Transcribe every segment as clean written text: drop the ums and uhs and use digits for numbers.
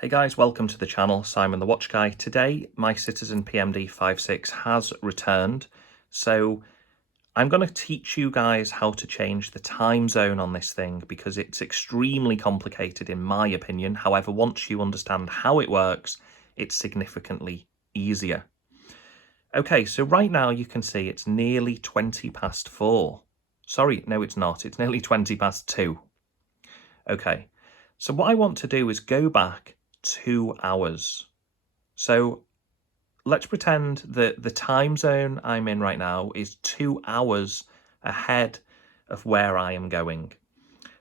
Hey guys, welcome to the channel, Simon the Watch Guy. Today, my Citizen PMD56 has returned, so I'm going to teach you guys how to change the time zone on this thing because it's extremely complicated in my opinion. However, once you understand how it works, it's significantly easier. Okay, so right now you can see it's nearly 20 past 4. Sorry, no it's not, it's nearly 20 past 2. Okay, so what I want to do is go back 2 hours. So let's pretend that the time zone I'm in right now is 2 hours ahead of where I am going.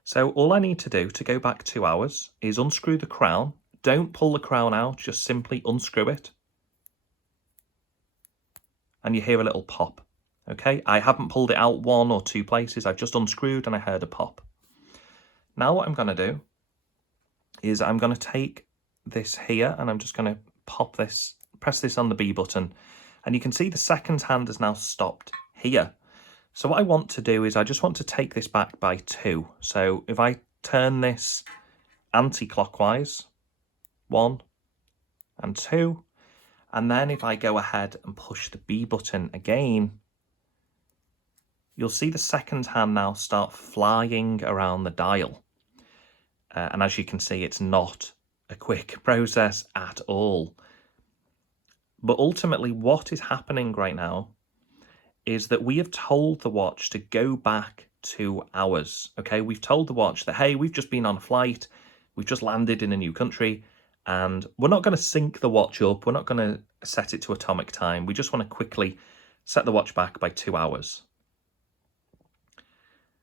So all I need to do to go back 2 hours is unscrew the crown. Don't pull the crown out, just simply unscrew it. And you hear a little pop. Okay, I haven't pulled it out 1 or 2 places, I've just unscrewed and I heard a pop. Now what I'm going to do is I'm going to take this here and I'm just going to press this on the B button, and you can see the second hand has now stopped here. So what I want to do is I just want to take this back by 2. So if I turn this anti-clockwise, 1 and 2, and then if I go ahead and push the B button again, you'll see the second hand now start flying around the dial. And as you can see, it's not a quick process at all. But ultimately, what is happening right now is that we have told the watch to go back 2 hours. Okay, we've told the watch that, hey, we've just been on a flight, we've just landed in a new country, and we're not going to sync the watch up, we're not going to set it to atomic time, we just want to quickly set the watch back by 2 hours.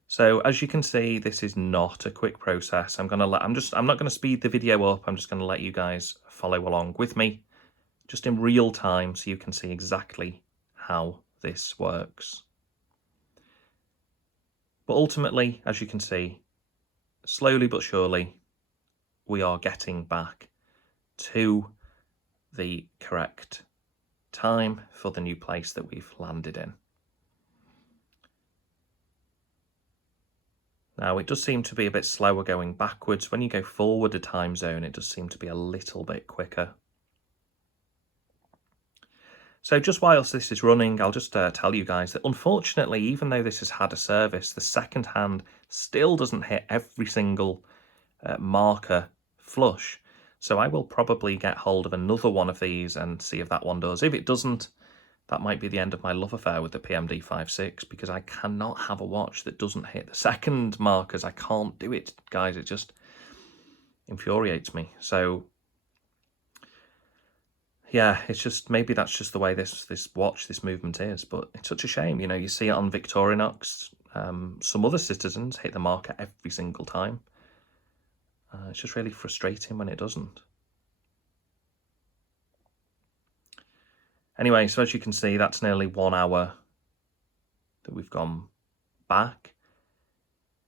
So as you can see, this is not a quick process. I'm not going to speed the video up. I'm just going to let you guys follow along with me, just in real time, so you can see exactly how this works. But ultimately, as you can see, slowly but surely, we are getting back to the correct time for the new place that we've landed in. Now, it does seem to be a bit slower going backwards. When you go forward a time zone, it does seem to be a little bit quicker. So just whilst this is running, I'll just tell you guys that unfortunately, even though this has had a service, the second hand still doesn't hit every single marker flush. So I will probably get hold of another one of these and see if that one does. If it doesn't, that might be the end of my love affair with the PMD56, because I cannot have a watch that doesn't hit the second markers. I can't do it, guys. It just infuriates me. So yeah, it's just, maybe that's just the way this movement is, but it's such a shame. You know, you see it on Victorinox. Some other Citizens hit the marker every single time. It's just really frustrating when it doesn't. Anyway, so as you can see, that's nearly 1 hour that we've gone back.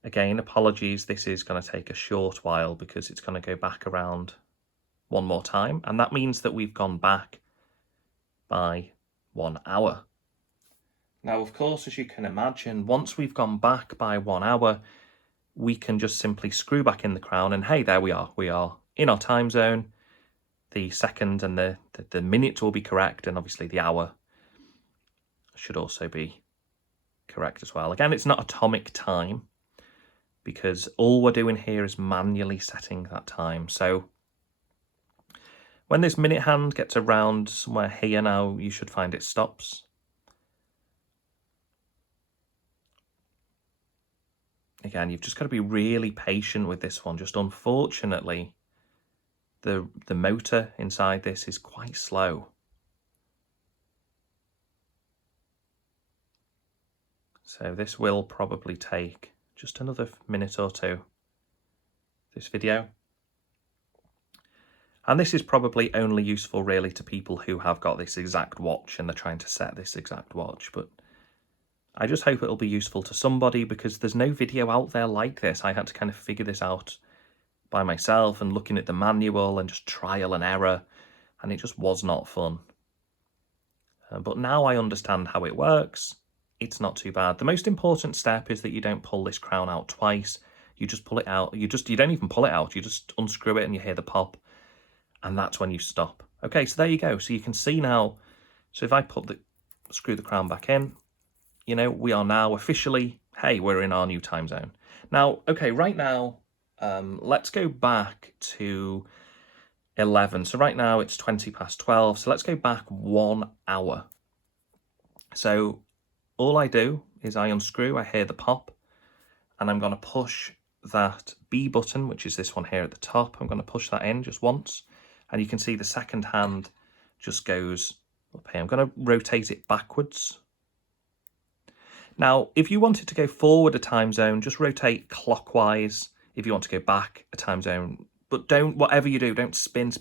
Again, apologies, this is going to take a short while because it's going to go back around one more time, and that means that we've gone back by 1 hour. Now, of course, as you can imagine, once we've gone back by 1 hour, we can just simply screw back in the crown and hey, there we are in our time zone. The second and the minute will be correct, and obviously the hour should also be correct as well. Again, it's not atomic time because all we're doing here is manually setting that time. So when this minute hand gets around somewhere here now, you should find it stops. Again, you've just got to be really patient with this one. Just unfortunately, the motor inside this is quite slow. So this will probably take just another minute or two, this video. And this is probably only useful really to people who have got this exact watch and they're trying to set this exact watch. But I just hope it'll be useful to somebody because there's no video out there like this. I had to kind of figure this out by myself and looking at the manual and just trial and error, and it just was not fun. But now I understand how it works. It's not too bad. The most important step is that you don't pull this crown out twice. You just pull it out. You don't even pull it out. You just unscrew it and you hear the pop. and that's when you stop. Okay, so there you go. So you can see now, so if I screw the crown back in, you know, we are now officially, hey, we're in our new time zone. Now, okay, right now, let's go back to 11. So right now it's 20 past 12. So let's go back 1 hour. So all I do is I unscrew, I hear the pop, and I'm going to push that B button, which is this one here at the top. I'm going to push that in just once, and you can see the second hand just goes up here. I'm going to rotate it backwards. Now, if you wanted to go forward a time zone, just rotate clockwise. If you want to go back a time zone, but don't, whatever you do, don't spin.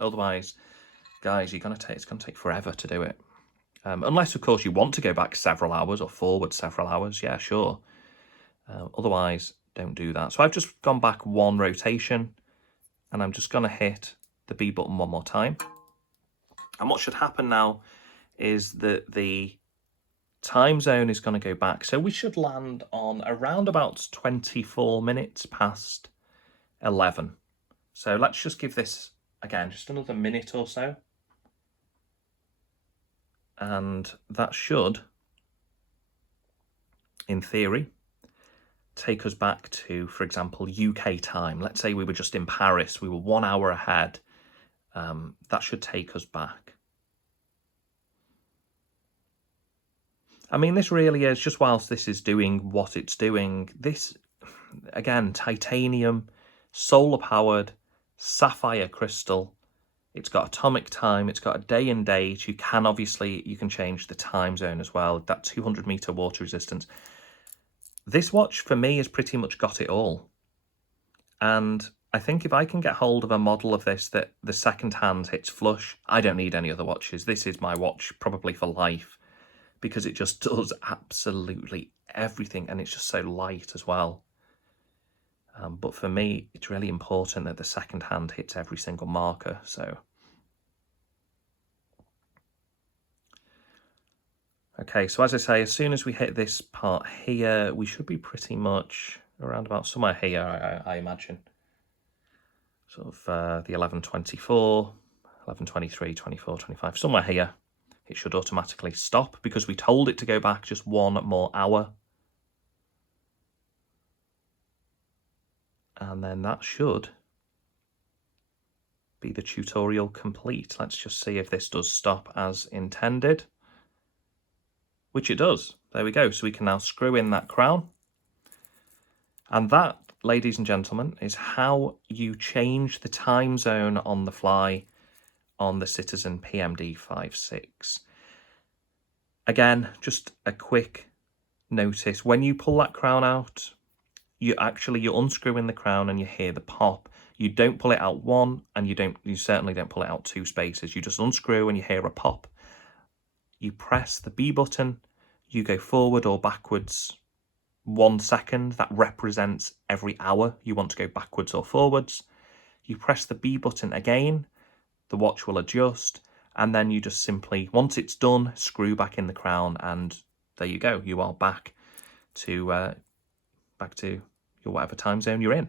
Otherwise, guys, it's going to take forever to do it. Unless, of course, you want to go back several hours or forward several hours. Yeah, sure. Otherwise, don't do that. So I've just gone back 1 rotation, and I'm just going to hit the B button 1 more time. And what should happen now is that the time zone is going to go back. So we should land on around about 24 minutes past 11. So let's just give this, again, just another minute or so. And that should, in theory, take us back to, for example, UK time. Let's say we were just in Paris, we were 1 hour ahead. That should take us back. I mean, this really is, just whilst this is doing what it's doing, this, again, titanium, solar powered, sapphire crystal. It's got atomic time, it's got a day and date. You can change the time zone as well, that 200 meter water resistance. This watch, for me, has pretty much got it all. And I think if I can get hold of a model of this that the second hand hits flush, I don't need any other watches. This is my watch probably for life, because it just does absolutely everything, and it's just so light as well. But for me, it's really important that the second hand hits every single marker. So, okay, so as I say, as soon as we hit this part here, we should be pretty much around about somewhere here, I imagine. Sort of the 11:24, 11:23, 24, 25, somewhere here. It should automatically stop because we told it to go back just 1 more hour. And then that should be the tutorial complete. Let's just see if this does stop as intended, which it does. There we go. So we can now screw in that crown. And that, ladies and gentlemen, is how you change the time zone on the fly on the Citizen PMD56. Again, just a quick notice. When you pull that crown out, you're unscrewing the crown and you hear the pop. You don't pull it out 1, and you certainly don't pull it out 2 spaces. You just unscrew and you hear a pop. You press the B button, you go forward or backwards 1 second. That represents every hour you want to go backwards or forwards. You press the B button again, the watch will adjust, and then you just simply, once it's done, screw back in the crown, and there you go. You are back to your whatever time zone you're in.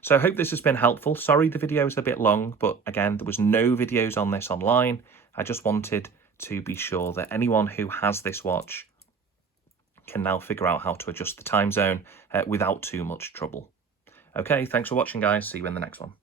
So I hope this has been helpful. Sorry the video is a bit long, but again, there was no videos on this online. I just wanted to be sure that anyone who has this watch can now figure out how to adjust the time zone without too much trouble. Okay, thanks for watching, guys. See you in the next one.